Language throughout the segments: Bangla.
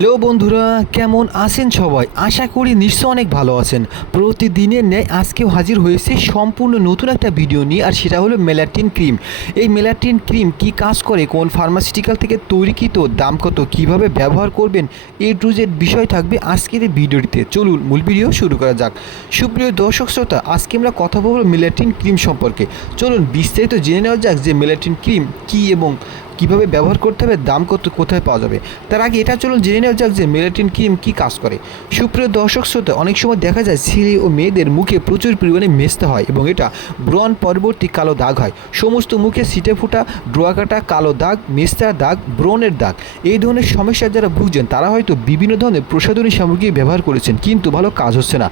হ্যালো বন্ধুরা, কেমন আছেন সবাই? আশা করি নিশ্চয় অনেক ভালো আছেন। প্রতিদিনের ন্যায় আজকেও হাজির হয়েছে সম্পূর্ণ নতুন একটা ভিডিও নিয়ে, আর সেটা হলো মেলাটিন ক্রিম। এই মেলাটিন ক্রিম কি কাজ করে, কোন ফার্মাসিউটিক্যাল থেকে তৈরিকৃত, দাম কত, কিভাবে ব্যবহার করবেন, এ টু জেড বিষয় থাকবে আজকের এই ভিডিওটিতে। চলুন মূল ভিডিও শুরু করা যাক। সুপ্রিয় দর্শক শ্রোতা, আজকে আমরা কথা বলবো মেলাটিন ক্রিম সম্পর্কে। চলুন বিস্তারিত জেনে নেওয়া যাক যে মেলাটিন ক্রিম কী এবং কীভাবে ব্যবহার করতে হবে, দাম কত, কোথায় পাওয়া যাবে। তার আগে এটা চলুন জেনে নেওয়া যাক যে মেলাটিন ক্রিম কী কাজ করে। সুপ্রিয় দর্শক শ্রোতা, অনেক সময় দেখা যায় ছেলে ও মেয়েদের মুখে প্রচুর পরিমাণে মেস্তা হয় এবং এটা ব্রণ পরবর্তী কালো দাগ হয়। সমস্ত মুখে ছিটে ফোটা, ডোয়া কাটা, কালো দাগ, মেস্তার দাগ, ব্রণের দাগ, এই ধরনের সমস্যা যারা ভুগছেন তারা হয়তো বিভিন্ন ধরনের প্রসাধনী সামগ্রী ব্যবহার করেছেন, কিন্তু ভালো কাজ হচ্ছে না।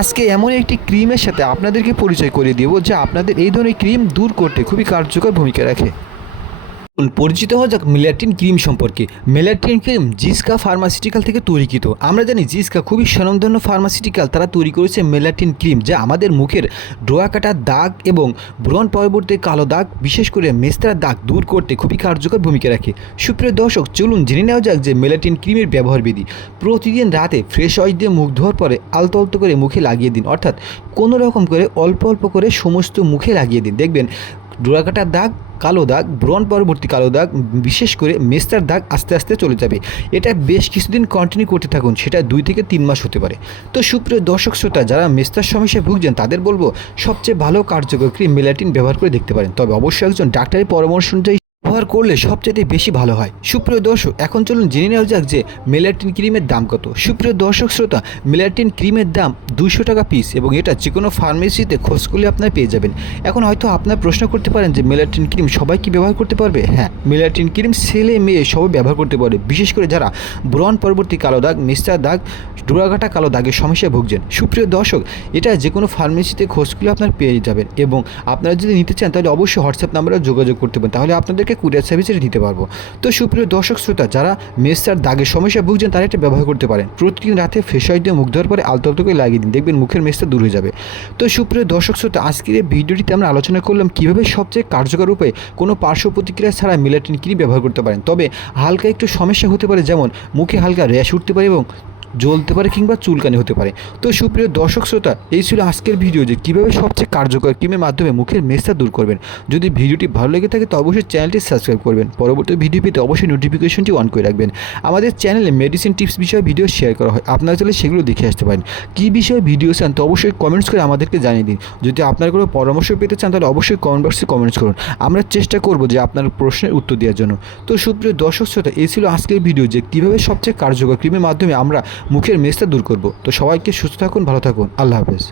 আজকে এমন একটি ক্রিমের সাথে আপনাদেরকে পরিচয় করিয়ে দেবো যা আপনাদের এই ধরনের ক্রিম দূর করতে খুবই কার্যকর ভূমিকা রাখে। পরিচিত হওয়া যাক মেলাটিন ক্রিম সম্পর্কে। মেলাটিন ক্রিম জিসকা ফার্মাসিউটিক্যাল থেকে তৈরিকৃত। আমরা জানি জিসকা খুবই স্বনামধন্য ফার্মাসিউটিক্যাল, তারা তৈরি করেছে মেলাটিন ক্রিম, যা আমাদের মুখের ডোয়া কাটা, দাগ এবং ব্রণ পরবর্তী কালো দাগ, বিশেষ করে মেস্তার দাগ দূর করতে খুবই কার্যকর ভূমিকা রাখে। সুপ্রিয় দর্শক, চলুন জেনে নেওয়া যাক যে মেলাটিন ক্রিমের ব্যবহার বিধি। প্রতিদিন রাতে ফ্রেশ অয়েল দিয়ে মুখ ধোয়ার পরে আলতো আলতো করে মুখে লাগিয়ে দিন, অর্থাৎ কোনো রকম করে অল্প অল্প করে সমস্ত মুখে লাগিয়ে দিন। দেখবেন ডোরা কাটার দাগ, কালো দাগ, ব্রণ পরবর্তী কালো দাগ, বিশেষ করে মেস্তার দাগ আস্তে আস্তে চলে যাবে। এটা বেশ কিছুদিন কন্টিনিউ করতে থাকুন, সেটা 2 থেকে 3 মাস হতে পারে। তো সুপ্রিয় দর্শক শ্রোতা, যারা মেস্তার সমস্যায় ভুগছেন তাদের বলবো সবচেয়ে ভালো কার্যকর ক্রিম মেলাটিন ব্যবহার করে দেখতে পারেন, তবে অবশ্যই একজন ডাক্তারের পরামর্শ অনুযায়ী ব্যবহার করলে সবচেয়ে বেশি ভালো হয়। সুপ্রিয় দর্শক, এখন চলুন জেনে নেওয়া যাক যে মেলাটিন ক্রিমের দাম কত। সুপ্রিয় দর্শক শ্রোতা, মেলাটিন ক্রিমের দাম 200 টাকা পিস এবং এটা যে কোনো ফার্মেসিতে খোঁজ করলে আপনারা পেয়ে যাবেন। এখন হয়তো আপনারা প্রশ্ন করতে পারেন যে মেলাটিন ক্রিম সবাই কি ব্যবহার করতে পারবে? হ্যাঁ, মেলাটিন ক্রিম ছেলে মেয়ে সবাই ব্যবহার করতে পারবে, বিশেষ করে যারা ব্রণ পরবর্তী কালো দাগ, মেস্তার দাগ, ডোরাঘাটা কালো দাগের সমস্যায় ভুগছেন। সুপ্রিয় দর্শক, এটা যে কোনো ফার্মেসিতে খোঁজ করলে আপনারা পেয়ে যাবেন এবং আপনারা যদি নিতে চান তাহলে অবশ্যই হোয়াটসঅ্যাপ নাম্বারে যোগাযোগ করতে পারেন, তাহলে আপনাদেরকে কুরিয়ার সার্ভিসে দিতে পারবো। তো সুপ্রিয় দর্শক শ্রোতা, যারা মেস্তার দাগের সমস্যা ভুগছেন তারা এটা ব্যবহার করতে পারেন। প্রতিদিন রাতে ফ্রেশ অয়েল দিয়ে মুখ ধোয়ার পরে আলতো আলতো করে লাগিয়ে দিন, দেখবেন মুখের মেস্তা দূর হয়ে যাবে। তো সুপ্রিয় দর্শক শ্রোতা, আজকের এই ভিডিওটিতে আমরা আলোচনা করলাম কীভাবে সবচেয়ে কার্যকর উপায়ে কোনো পার্শ্ব প্রতিক্রিয়া ছাড়া মেলাটিন ক্রিম ব্যবহার করতে পারেন। তবে হালকা একটু সমস্যা হতে পারে, যেমন মুখে হালকা র্যাশ উঠতে পারে এবং জ্বলতে পারে কিংবা চুলকানি হতে পারে। তো সুপ্রিয় দর্শক শ্রোতা, এই ছিল আজকের ভিডিও যে কীভাবে সবচেয়ে কার্যকর ক্রিমের মাধ্যমে মুখের মেস্তা দূর করবেন। যদি ভিডিওটি ভালো লেগে থাকে তো অবশ্যই চ্যানেলটি সাবস্ক্রাইব করবেন। পরবর্তী ভিডিও পেতে অবশ্যই নোটিফিকেশনটি অন করে রাখবেন। আমাদের চ্যানেলে মেডিসিন টিপস বিষয়ে ভিডিও শেয়ার করা হয়, আপনারা চাইলে সেগুলো দেখে আসতে পারেন। কী বিষয়ে ভিডিও চান তো অবশ্যই কমেন্টস করে আমাদেরকে জানিয়ে দিন। যদি আপনার কোনো পরামর্শ পেতে চান তাহলে অবশ্যই কমেন্ট বক্সে কমেন্টস করুন, আমরা চেষ্টা করব যে আপনার প্রশ্নের উত্তর দেওয়ার জন্য। তো সুপ্রিয় দর্শক শ্রোতা, এই ছিল আজকের ভিডিও যে কীভাবে সবচেয়ে কার্যকর ক্রিমের মাধ্যমে আমরা মুখের মেস্তা দূর করব। তো সবাইকে সুস্থ থাকুন, ভালো থাকুন, আল্লাহ হাফেজ।